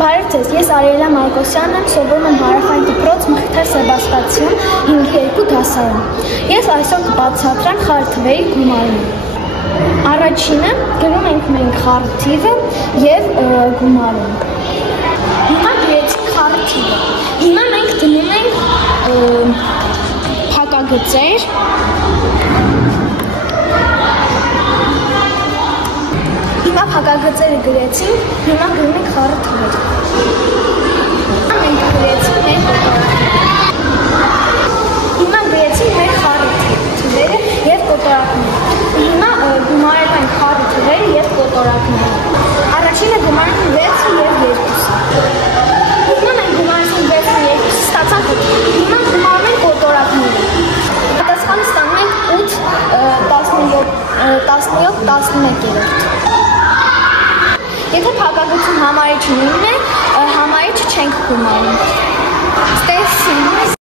Բարև ձեզ, ես Արիելա Մարկոսյանն եմ, սովորում եմ Հարավային դպրոց Մխիթար Սեբաստիացիոն 5-2 դասարան։ Ես այսօր կբացատրեմ խառը թվերի գումարումը։ Առաջինը գրում ենք մենք խառը թիվը և գումարում։ Հիմա գրեցինք խառը թիվը։ Հիմա մենք դնում ենք փակագծեր։ Հիմա փակագծերը գրեցինք, հիմա գրում ենք խառը թվեր։ Մենք գրեցինք մեր կոտորակները։ Հիմա գրեցինք մեր խառը թվերը և կոտորակները։ Հիմա գումարել ենք խառը թվերը և կոտորակները։ Առաջինը գումարում 6-ը և 2-ը։ Հիմա մենք գումարեցինք 6-ը և 2-ը, ստացանք 8։ Հիմա գումարում ենք կոտորակները։ Պատասխանը ստանում ենք 8, 17, 11։ Եթե փակագծում համարիչ ունենում է, համարիչը չենք գումարում։